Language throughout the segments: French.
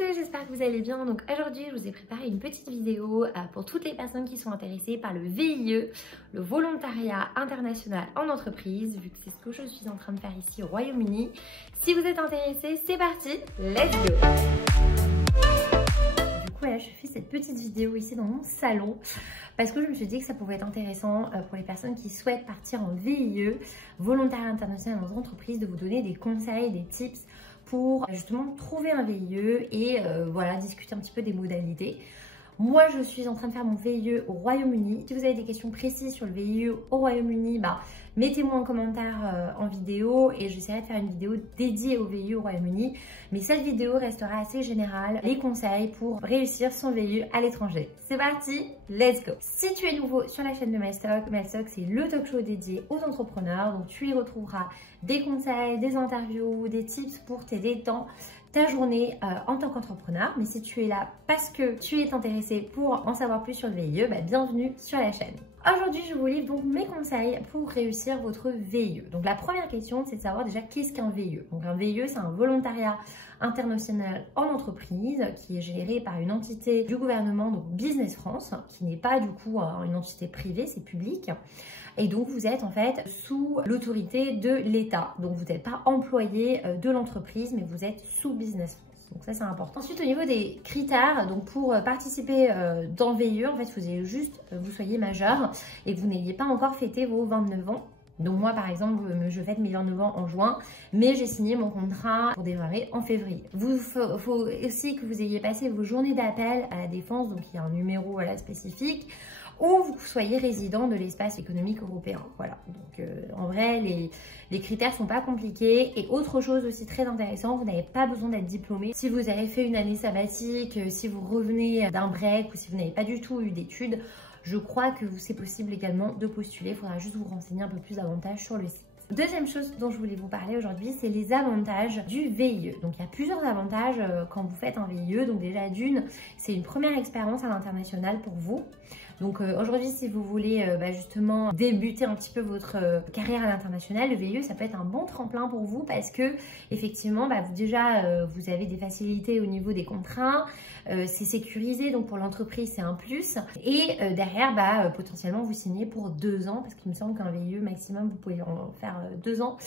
tous, j'espère que vous allez bien. Donc aujourd'hui, je vous ai préparé une petite vidéo pour toutes les personnes qui sont intéressées par le VIE, le volontariat international en entreprise, vu que c'est ce que je suis en train de faire ici au Royaume-Uni. Si vous êtes intéressés, c'est parti, let's go! Du coup, voilà, je fais cette petite vidéo ici dans mon salon parce que je me suis dit que ça pouvait être intéressant pour les personnes qui souhaitent partir en VIE, volontariat international en entreprise, de vous donner des conseils, des tips pour justement trouver un VIE et voilà, discuter un petit peu des modalités. Moi, je suis en train de faire mon VIE au Royaume-Uni. Si vous avez des questions précises sur le VIE au Royaume-Uni, mettez-moi en commentaire en vidéo et j'essaierai de faire une vidéo dédiée au VIE au Royaume-Uni. Mais cette vidéo restera assez générale, les conseils pour réussir son VIE à l'étranger. C'est parti, let's go! Si tu es nouveau sur la chaîne de Mailstock, c'est le talk show dédié aux entrepreneurs. Donc tu y retrouveras des conseils, des interviews, des tips pour t'aider dans ta journée en tant qu'entrepreneur. Mais si tu es là parce que tu es intéressé pour en savoir plus sur le VIE, bienvenue sur la chaîne. Aujourd'hui, je vous livre donc mes conseils pour réussir votre VIE. Donc la première question, c'est de savoir déjà qu'est-ce qu'un VIE. Donc un VIE, c'est un volontariat international en entreprise qui est géré par une entité du gouvernement, donc Business France, qui n'est pas du coup une entité privée, c'est public. Et donc, vous êtes en fait sous l'autorité de l'État. Donc, vous n'êtes pas employé de l'entreprise, mais vous êtes sous Business France. Donc ça, c'est important. Ensuite, au niveau des critères, donc pour participer dans VIE, en fait, il faut juste vous soyez majeur et que vous n'ayez pas encore fêté vos 29 ans. Donc moi, par exemple, je fête mes 29 ans en juin, mais j'ai signé mon contrat pour démarrer en février. Il faut aussi que vous ayez passé vos journées d'appel à la Défense, donc il y a un numéro spécifique, ou vous soyez résident de l'espace économique européen. Voilà, donc en vrai, les critères sont pas compliqués. Et autre chose aussi très intéressant, vous n'avez pas besoin d'être diplômé. Si vous avez fait une année sabbatique, si vous revenez d'un break ou si vous n'avez pas du tout eu d'études, je crois que c'est possible également de postuler. Il faudra juste vous renseigner un peu plus davantage sur le site. Deuxième chose dont je voulais vous parler aujourd'hui, c'est les avantages du VIE. Donc il y a plusieurs avantages quand vous faites un VIE. Donc déjà d'une, c'est une première expérience à l'international pour vous. Donc aujourd'hui, si vous voulez justement débuter un petit peu votre carrière à l'international, le VIE, ça peut être un bon tremplin pour vous parce que effectivement, vous avez des facilités au niveau des contrats, c'est sécurisé, donc pour l'entreprise, c'est un plus. Et derrière, potentiellement, vous signez pour 2 ans parce qu'il me semble qu'un VIE maximum, vous pouvez en faire 2 ans.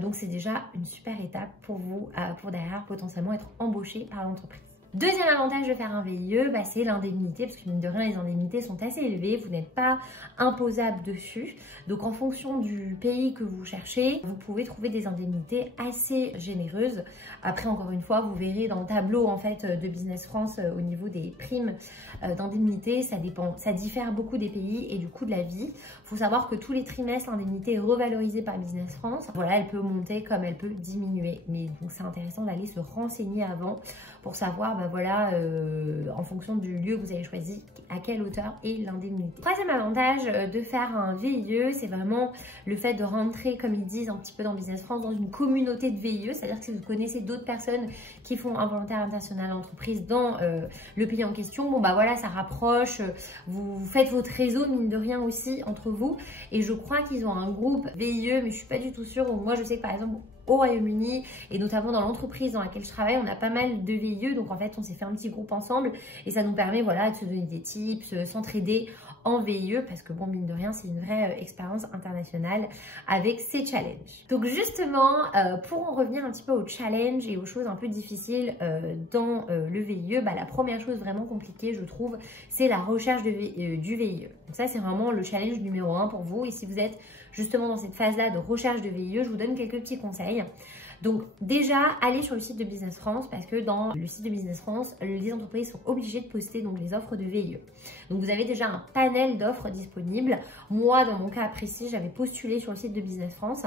Donc c'est déjà une super étape pour vous, pour derrière potentiellement être embauché par l'entreprise. Deuxième avantage de faire un VIE, c'est l'indemnité, parce que mine de rien, les indemnités sont assez élevées, vous n'êtes pas imposable dessus. Donc en fonction du pays que vous cherchez, vous pouvez trouver des indemnités assez généreuses. Après, encore une fois, vous verrez dans le tableau en fait de Business France au niveau des primes d'indemnité, ça dépend, ça diffère beaucoup des pays et du coût de la vie. Il faut savoir que tous les trimestres, l'indemnité est revalorisée par Business France. Voilà, elle peut monter comme elle peut diminuer. Mais donc c'est intéressant d'aller se renseigner avant pour savoir en fonction du lieu que vous avez choisi, à quelle hauteur est l'indemnité. Troisième avantage de faire un VIE, c'est vraiment le fait de rentrer, comme ils disent un petit peu dans Business France, dans une communauté de VIE, c'est-à-dire que si vous connaissez d'autres personnes qui font un volontariat international entreprise dans le pays en question, ça rapproche, vous faites votre réseau mine de rien aussi entre vous, et je crois qu'ils ont un groupe VIE, mais je suis pas du tout sûre. Moi je sais que par exemple au Royaume-Uni et notamment dans l'entreprise dans laquelle je travaille, on a pas mal de VIE, donc en fait on s'est fait un petit groupe ensemble et ça nous permet de se donner des tips, s'entraider en VIE parce que mine de rien c'est une vraie expérience internationale avec ces challenges. Donc justement pour en revenir un petit peu aux challenges et aux choses un peu difficiles dans le VIE, la première chose vraiment compliquée je trouve, c'est la recherche du VIE. Donc ça c'est vraiment le challenge numéro 1 pour vous, et si vous êtes justement dans cette phase-là de recherche de VIE, je vous donne quelques petits conseils. Donc déjà, allez sur le site de Business France parce que dans le site de Business France, les entreprises sont obligées de poster donc les offres de VIE. Donc vous avez déjà un panel d'offres disponibles. Moi, dans mon cas précis, j'avais postulé sur le site de Business France.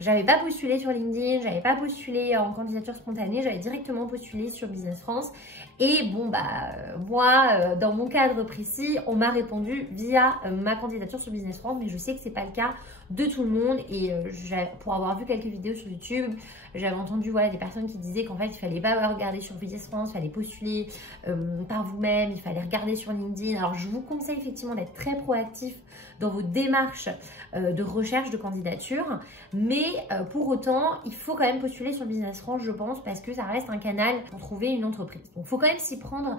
J'avais pas postulé sur LinkedIn, j'avais pas postulé en candidature spontanée, j'avais directement postulé sur Business France. Et moi, dans mon cadre précis, on m'a répondu via ma candidature sur Business France, mais je sais que c'est pas le cas de tout le monde. Et pour avoir vu quelques vidéos sur YouTube, j'avais entendu des personnes qui disaient qu'en fait, il fallait pas regarder sur Business France, il fallait postuler par vous-même, il fallait regarder sur LinkedIn. Alors, je vous conseille effectivement d'être très proactif dans vos démarches de recherche de candidature, mais pour autant, il faut quand même postuler sur Business France, je pense, parce que ça reste un canal pour trouver une entreprise. Donc, il faut quand même s'y prendre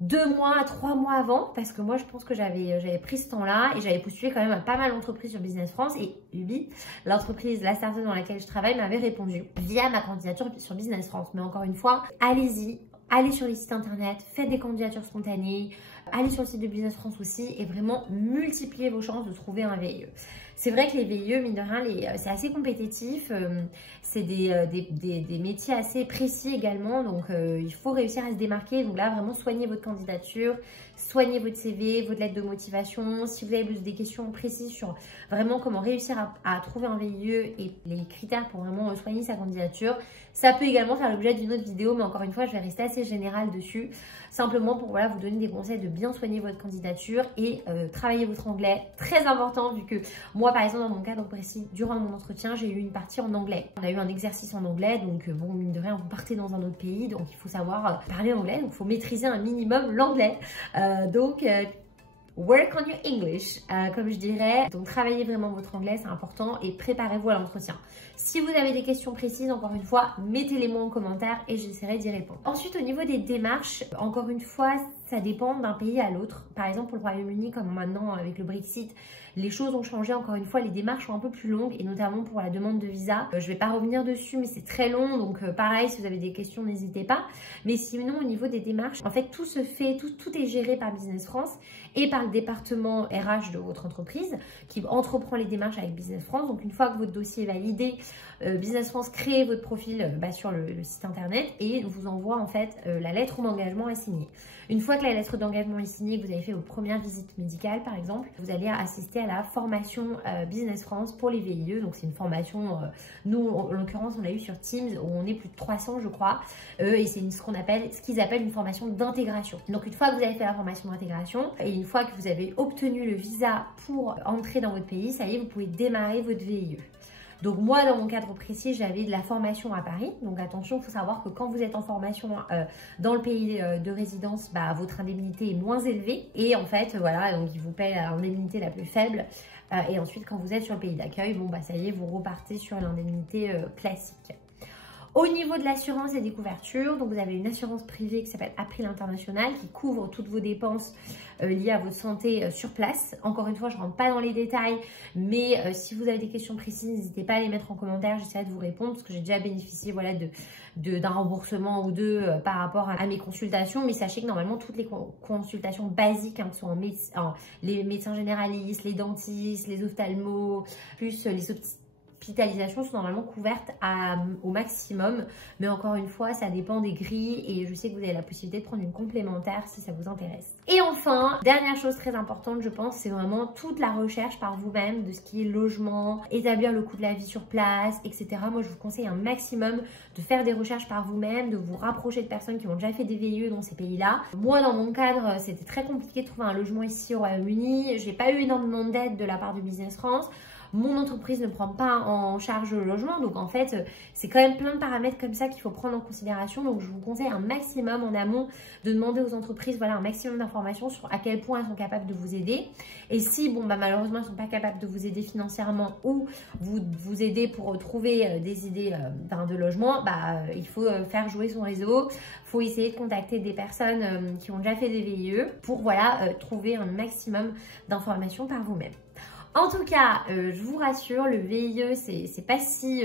2 mois, 3 mois avant, parce que moi je pense que j'avais pris ce temps-là et j'avais postulé quand même à pas mal d'entreprises sur Business France, et Ubi, l'entreprise, la startup dans laquelle je travaille, m'avait répondu via ma candidature sur Business France. Mais encore une fois, allez-y, allez sur les sites internet, faites des candidatures spontanées, allez sur le site de Business France aussi et vraiment multipliez vos chances de trouver un VIE. C'est vrai que les VIE, mine de rien, c'est assez compétitif, c'est des métiers assez précis également, donc il faut réussir à se démarquer. Donc là, vraiment, soignez votre candidature, soignez votre CV, votre lettre de motivation. Si vous avez des questions précises sur vraiment comment réussir à trouver un VIE et les critères pour vraiment soigner sa candidature, ça peut également faire l'objet d'une autre vidéo, mais encore une fois, je vais rester assez générale dessus, simplement pour voilà, vous donner des conseils de bien soigner votre candidature et travailler votre anglais, très important, vu que moi, par exemple, dans mon cadre précis, durant mon entretien, j'ai eu une partie en anglais. On a eu un exercice en anglais, donc bon, mine de rien, vous partez dans un autre pays, donc il faut savoir parler anglais, donc il faut maîtriser un minimum l'anglais. Work on your English, comme je dirais. Donc, travaillez vraiment votre anglais, c'est important, et préparez-vous à l'entretien. Si vous avez des questions précises, encore une fois, mettez-les-moi en commentaire et j'essaierai d'y répondre. Ensuite, au niveau des démarches, encore une fois, ça dépend d'un pays à l'autre. Par exemple, pour le Royaume-Uni, comme maintenant avec le Brexit, les choses ont changé. Encore une fois, les démarches sont un peu plus longues, et notamment pour la demande de visa. Je ne vais pas revenir dessus, mais c'est très long. Donc, pareil, si vous avez des questions, n'hésitez pas. Mais sinon, au niveau des démarches, en fait, tout se fait, tout est géré par Business France et par le département RH de votre entreprise qui entreprend les démarches avec Business France. Donc, une fois que votre dossier est validé, Business France crée votre profil sur le site internet et vous envoie en fait la lettre d'engagement à signer. Une fois que la lettre d'engagement est signée, que vous avez fait votre première visite médicale par exemple, vous allez assister à la formation Business France pour les VIE. Donc c'est une formation, nous en l'occurrence on l'a eu sur Teams où on est plus de 300 je crois, et c'est ce qu'ils appellent une formation d'intégration. Donc une fois que vous avez fait la formation d'intégration et une fois que vous avez obtenu le visa pour entrer dans votre pays, ça y est, vous pouvez démarrer votre VIE. Donc moi, dans mon cadre précis, j'avais de la formation à Paris. Donc attention, il faut savoir que quand vous êtes en formation dans le pays de résidence, votre indemnité est moins élevée. Et en fait, voilà, donc ils vous paient l'indemnité la plus faible. Et ensuite, quand vous êtes sur le pays d'accueil, bon ça y est, vous repartez sur l'indemnité classique. Au niveau de l'assurance et des couvertures, donc vous avez une assurance privée qui s'appelle April International qui couvre toutes vos dépenses liées à votre santé sur place. Encore une fois, je ne rentre pas dans les détails, mais si vous avez des questions précises, n'hésitez pas à les mettre en commentaire, j'essaierai de vous répondre parce que j'ai déjà bénéficié voilà, d'un remboursement ou deux par rapport à mes consultations. Mais sachez que normalement, toutes les consultations basiques, que ce soit les médecins généralistes, les dentistes, les ophtalmos, plus les hospitalisations sont normalement couvertes au maximum, mais encore une fois ça dépend des grilles et je sais que vous avez la possibilité de prendre une complémentaire si ça vous intéresse. Et enfin, dernière chose très importante je pense, c'est vraiment toute la recherche par vous-même de ce qui est logement, établir le coût de la vie sur place, etc. Moi je vous conseille un maximum de faire des recherches par vous-même, de vous rapprocher de personnes qui ont déjà fait des VIE dans ces pays-là. Moi dans mon cadre c'était très compliqué de trouver un logement ici au Royaume-Uni, j'ai pas eu énormément d'aide de la part de Business France. Mon entreprise ne prend pas en charge le logement, donc en fait c'est quand même plein de paramètres comme ça qu'il faut prendre en considération. Donc je vous conseille un maximum en amont de demander aux entreprises voilà, un maximum d'informations sur à quel point elles sont capables de vous aider. Et si malheureusement elles ne sont pas capables de vous aider financièrement ou vous aider pour trouver des idées de logement, il faut faire jouer son réseau. Il faut essayer de contacter des personnes qui ont déjà fait des VIE pour voilà, trouver un maximum d'informations par vous-même. En tout cas, je vous rassure, le VIE, c'est pas si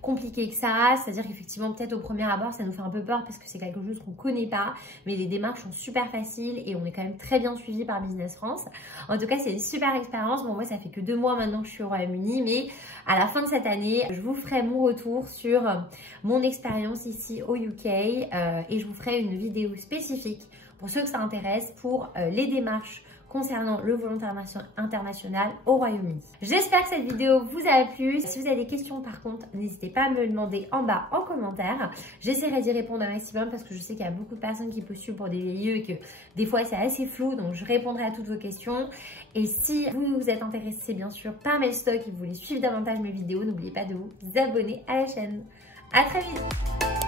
compliqué que ça. C'est-à-dire qu'effectivement, peut-être au premier abord, ça nous fait un peu peur parce que c'est quelque chose qu'on ne connaît pas. Mais les démarches sont super faciles et on est quand même très bien suivi par Business France. En tout cas, c'est une super expérience. Bon, moi, ça fait que 2 mois maintenant que je suis au Royaume-Uni. Mais à la fin de cette année, je vous ferai mon retour sur mon expérience ici au UK. Et je vous ferai une vidéo spécifique pour ceux que ça intéresse pour les démarches concernant le volontariat international au Royaume-Uni. J'espère que cette vidéo vous a plu. Si vous avez des questions par contre, n'hésitez pas à me le demander en bas en commentaire. J'essaierai d'y répondre un maximum parce que je sais qu'il y a beaucoup de personnes qui postulent pour des VIE et que des fois c'est assez flou, donc je répondrai à toutes vos questions. Et si vous êtes intéressé bien sûr par mes stocks et que vous voulez suivre davantage mes vidéos, n'oubliez pas de vous abonner à la chaîne. À très vite!